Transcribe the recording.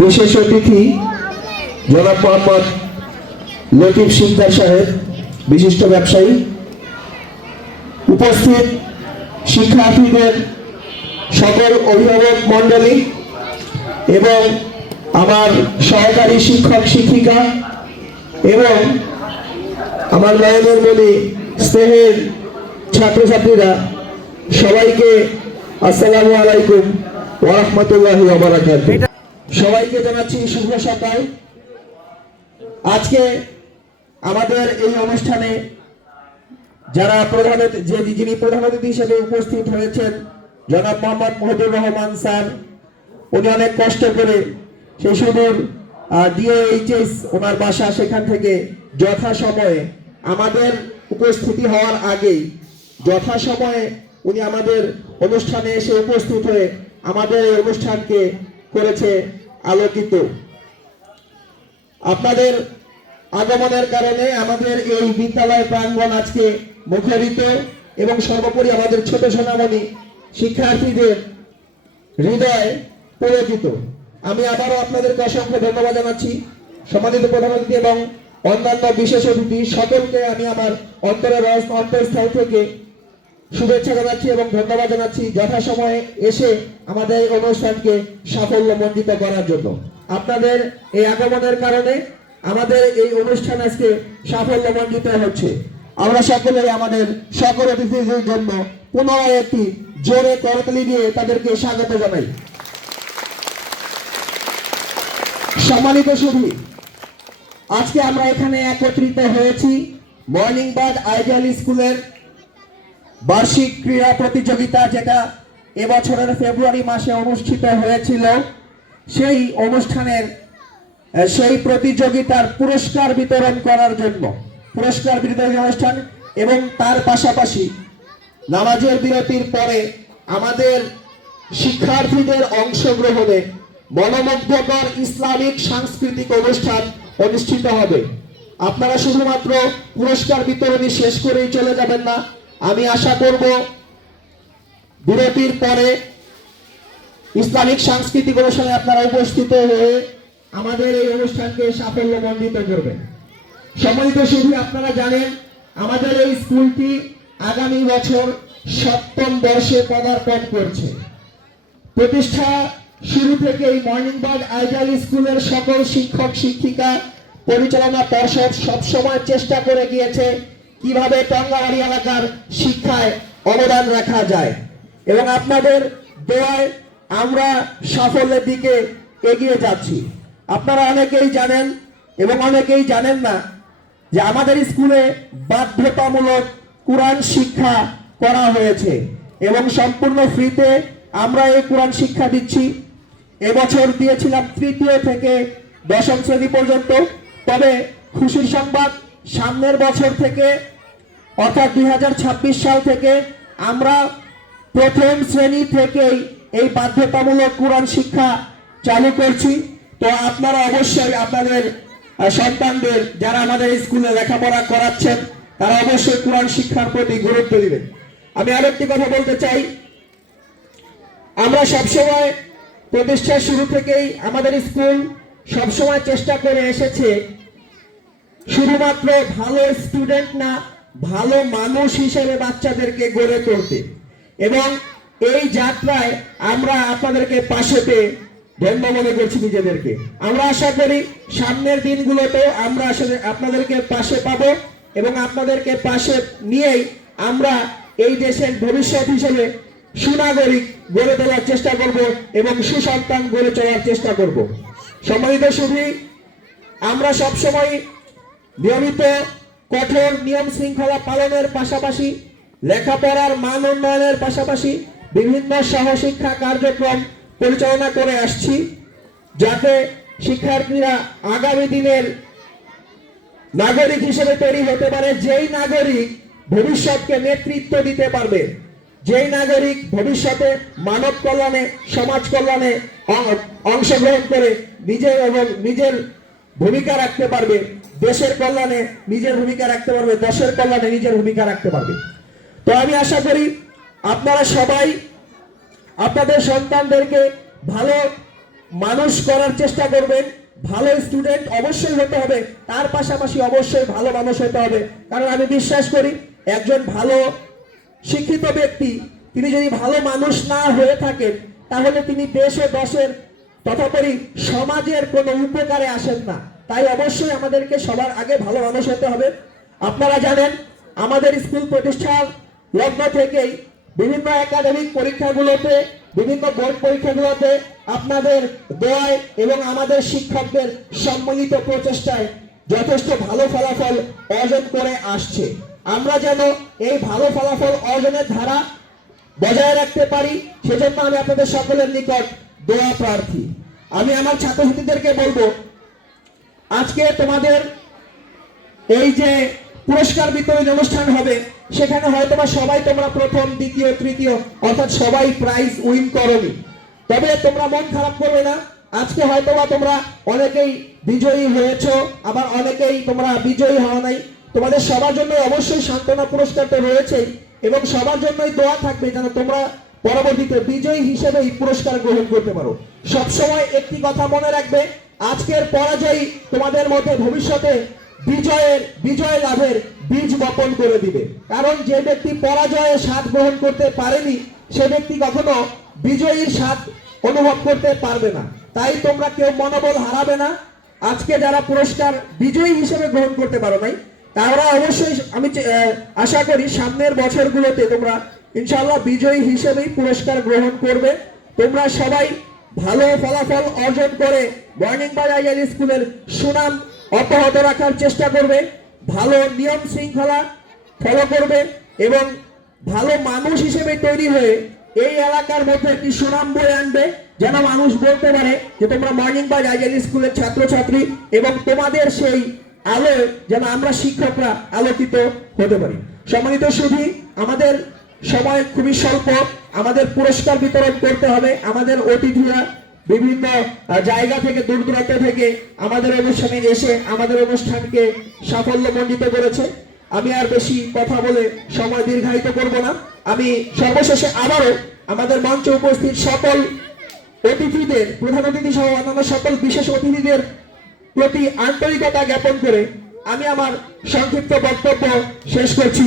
বিশেষ অতিথি জনাব মোহাম্মদ লতিফ সিকদার সাহেব, বিশিষ্ট ব্যবসায়ী। উপস্থিত শিক্ষার্থীদের সকল অভিভাবক মণ্ডলী এবং আমার সহকারী শিক্ষক শিক্ষিকা এবং আমার নয়নের মনে স্নেহের ছাত্রছাত্রীরা, সবাইকে আসসালামু আলাইকুম ওরহমতুল্লাহ সবাইকে জানাচ্ছি শুভ সকাল আজকে আমাদের এই অনুষ্ঠানে যারা প্রধান যে যিনি প্রধান অতিথি হিসেবে উপস্থিত হয়েছেন, জনাব মোহাম্মদ মহিদুর রহমান স্যার, উনি অনেক কষ্ট করে সেই সুদূর ডিএইচএস ওনার বাসা সেখান থেকে যথাসময়ে আমাদের উপস্থিতি হওয়ার আগেই, যথাসময়ে উনি আমাদের অনুষ্ঠানে এসে উপস্থিত হয়ে আমাদের এই অনুষ্ঠানকে করেছে। আলোকিত। আপনাদের আগমনের কারণে আমাদের এই বিদ্যালয় প্রাঙ্গণ আজকে মুখরিত এবং সর্বোপরি আমাদের ছোট সোনামণি শিক্ষার্থীদের হৃদয় পুলকিত। আমি আবারও আপনাদেরকে অসংখ্য ধন্যবাদ জানাচ্ছি সম্মানিত প্রধান এবং অন্যান্য বিশেষ অতিথি। সকলকে আমি আমার অন্তরের রস- অন্তঃস্থল থেকে শুভেচ্ছা জানাচ্ছি এবং ধন্যবাদ জানাচ্ছি যথাসময়ে এসে আমাদের এই অনুষ্ঠানকে সাফল্যমণ্ডিত করার জন্য। আপনাদের এই আগমনের কারণে আমাদের এই অনুষ্ঠান আজকে সাফল্যমণ্ডিত হচ্ছে। আমরা সকলে আমাদের সকল অতিথিদের জন্য পুনরায় একটি জোরে করতালি দিয়ে তাদেরকে স্বাগত জানাই। সম্মানিত সুধী আজকে আমরা এখানে একত্রিত হয়েছি মর্নিং বার্ড আইডিয়াল স্কুলের বার্ষিক ক্রীড়া প্রতিযোগিতা যেটা এবছরের ফেব্রুয়ারি মাসে অনুষ্ঠিত হয়েছিল, সেই অনুষ্ঠানের সেই প্রতিযোগিতার পুরস্কার বিতরণ করার জন্য, পুরস্কার বিতরণ অনুষ্ঠান এবং তার পাশাপাশি নামাজের বিরতির পরে আমাদের শিক্ষার্থীদের অংশগ্রহণে মনোমুগ্ধকর ইসলামিক সাংস্কৃতিক অনুষ্ঠান অনুষ্ঠিত হবে। আপনারা শুধুমাত্র পুরস্কার বিতরণী শেষ করেই চলে যাবেন না আমি আশা করব বিরতির পরে ইসলামিক সাংস্কৃতিক অনুষ্ঠানে আপনারা উপস্থিত হয়ে আমাদের এই অনুষ্ঠানকে সাফল্য সাফল্যমণ্ডিত করবেন। সম্মানিত শুধু আপনারা জানেন আমাদের এই স্কুলটি আগামী বছর সপ্তম বর্ষে পদার্পণ করছে। প্রতিষ্ঠা শুরু থেকেই মর্নিং বার্ড আইডিয়াল স্কুলের সকল শিক্ষক, শিক্ষিকা, পরিচালনা পর্ষদ সবসময় চেষ্টা করে গিয়েছে কীভাবে টঙ্গাবাড়ি এলাকার শিক্ষায় অবদান রাখা যায়। এবং আপনাদের দোয়ায় আমরা সাফল্যের দিকে এগিয়ে যাচ্ছি। আপনারা অনেকেই জানেন এবং অনেকেই জানেন না যে আমাদের স্কুলে বাধ্যতামূলক কোরআন শিক্ষা করা হয়েছে এবং সম্পূর্ণ ফ্রিতে আমরা এই কোরআন শিক্ষা দিচ্ছি। এবছর দিয়েছিলাম তৃতীয় থেকে দশম শ্রেণি পর্যন্ত। তবে খুশির সংবাদ, সামনের বছর থেকে অর্থাৎ দুই হাজার ছাব্বিশ সাল থেকে আমরা প্রথম শ্রেণি থেকেই এই বাধ্যতামূলক কোরআন শিক্ষা চালু করছি। তো আপনারা অবশ্যই আপনাদের সন্তানদের যারা আমাদের স্কুলে লেখাপড়া করাচ্ছেন, তারা অবশ্যই কোরআন শিক্ষার প্রতি গুরুত্ব দিবেন। আমি আরেকটি কথা বলতে চাই। আমরা সবসময় প্রতিষ্ঠার শুরু থেকেই আমাদের স্কুল সবসময় চেষ্টা করে এসেছে। শুধুমাত্র ভালো স্টুডেন্ট না ভালো মানুষ হিসেবে বাচ্চাদেরকে গড়ে তুলতে। এবং এই যাত্রায় আমরা আপনাদেরকে পাশে পেয়ে ধন্য মনে করছি নিজেদেরকে। আমরা আশা করি সামনের দিনগুলোতেও আমরা আসলে আপনাদেরকে পাশে পাবো এবং আপনাদেরকে পাশে নিয়েই আমরা এই দেশের ভবিষ্যৎ হিসেবে সুনাগরিক গড়ে তোলার চেষ্টা করব এবং সুসন্তান গড়ে চলার চেষ্টা করব। সম্মানিত শুধু আমরা সবসময় নিয়মিত কঠোর নিয়ম শৃঙ্খলা পালনের পাশাপাশি লেখাপড়ার মান উন্নয়নের পাশাপাশি বিভিন্ন সহশিক্ষা কার্যক্রম পরিচালনা করে আসছি, যাতে শিক্ষার্থীরা আগামী দিনের নাগরিক হিসেবে তৈরি হতে পারে, যেই নাগরিক ভবিষ্যৎকে নেতৃত্ব দিতে পারবে, যেই নাগরিক ভবিষ্যতে মানব কল্যাণে, সমাজ কল্যাণে অংশগ্রহণ করে নিজের এবং নিজের ভূমিকা রাখতে পারবে, দেশের কল্যাণে নিজের ভূমিকা রাখতে পারবে, দেশের কল্যাণে নিজের ভূমিকা রাখতে পারবে। তো আমি আশা করি আপনারা সবাই আপনাদের সন্তানদেরকে ভালো মানুষ করার চেষ্টা করবেন, ভালো স্টুডেন্ট অবশ্যই হতে হবে, তার পাশাপাশি অবশ্যই ভালো মানুষ হতে হবে। কারণ আমি বিশ্বাস করি, একজন ভালো শিক্ষিত ব্যক্তি, তিনি যদি ভালো মানুষ না হয়ে থাকেন, তাহলে তিনি দেশ, দশের তথাপরি সমাজের কোনো উপকারে আসেন না। তাই অবশ্যই আমাদেরকে সবার আগে ভালো মানুষ হতে হবে। আপনারা জানেন, আমাদের স্কুল প্রতিষ্ঠার লগ্ন থেকেই বিভিন্ন একাডেমিক পরীক্ষাগুলোতে, বিভিন্ন বোর্ড পরীক্ষাগুলোতে আপনাদের দয় এবং আমাদের শিক্ষকদের সম্মিলিত প্রচেষ্টায় যথেষ্ট ভালো ফলাফল অর্জন করে আসছে। আমরা যেন এই ভালো ফলাফল অর্জনের ধারা বজায় রাখতে পারি, সেজন্য আমি আপনাদের সকলের নিকট দোয়া প্রার্থী। আমি আমার ছাত্রছাত্রীদেরকে বলব, আজকে তোমাদের এই যে পুরস্কার বিতরণ অনুষ্ঠান হবে, সেখানে হয়তো বা সবাই তোমরা প্রথম, দ্বিতীয়, তৃতীয়, অর্থাৎ সবাই প্রাইজ উইন করনি। তবে তোমরা মন খারাপ করবে না, আজকে হয়তো বা তোমরা অনেকেই বিজয়ী হয়েছো, আবার অনেকেই তোমরা বিজয়ী হওয়া নাই। তোমাদের সবার জন্য অবশ্যই সান্ত্বনা পুরস্কার তো রয়েছেই এবং সবার জন্যই দোয়া থাকবে যেন তোমরা পরবর্তীতে বিজয়ী হিসেবে এই পুরস্কার গ্রহণ করতে পারো। সবসময় একটি কথা মনে রাখবে, আজকের পরাজয় তোমাদের মধ্যে ভবিষ্যতে বিজয়ের, বিজয় লাভের বীজ বপন করে দিবে। কারণ যে ব্যক্তি পরাজয়ের স্বাদ গ্রহণ করতে পারেনি, সে ব্যক্তি কখনো বিজয়ীর স্বাদ অনুভব করতে পারবে না। তাই তোমরা কেউ মনোবল হারাবে না। আজকে যারা পুরস্কার বিজয়ী হিসেবে গ্রহণ করতে পারো নাই, তারা অবশ্যই আমি আশা করি সামনের বছরগুলোতে তোমরা ইনশাআল্লাহ বিজয়ী হিসেবেই পুরস্কার গ্রহণ করবে। তোমরা সবাই ভালো ফলাফল অর্জন করে মর্নিং বাজার স্কুলের সুনাম অব্যাহত রাখার চেষ্টা করবে। ভালো নিয়ম শৃঙ্খলা ফলো করবে এবং ভালো মানুষ হিসেবে তৈরি হয়ে এই এলাকার মধ্যে একটি সুনাম বয়ে আনবে। যেন মানুষ বলতে পারে যে তোমরা মর্নিং বা জাইজালি স্কুলের ছাত্রছাত্রী এবং তোমাদের সেই আলো যেন আমরা শিক্ষকরা আলোকিত হতে পারি। সম্মানিত শুধু আমাদের সময় খুবই স্বল্প। আমাদের পুরস্কার বিতরণ করতে হবে। আমাদের অতিথিরা বিভিন্ন জায়গা থেকে দূর দূরান্ত থেকে আমাদের অনুষ্ঠানে এসে আমাদের অনুষ্ঠানকে সাফল্যমণ্ডিত করেছে। আমি আর বেশি কথা বলে সময় দীর্ঘায়িত করব না। আমি সর্বশেষে আবারও আমাদের মঞ্চে উপস্থিত সকল অতিথিদের, প্রধান অতিথি সহ অন্যান্য সকল বিশেষ অতিথিদের প্রতি আন্তরিকতা জ্ঞাপন করে আমি আমার সংক্ষিপ্ত বক্তব্য শেষ করছি।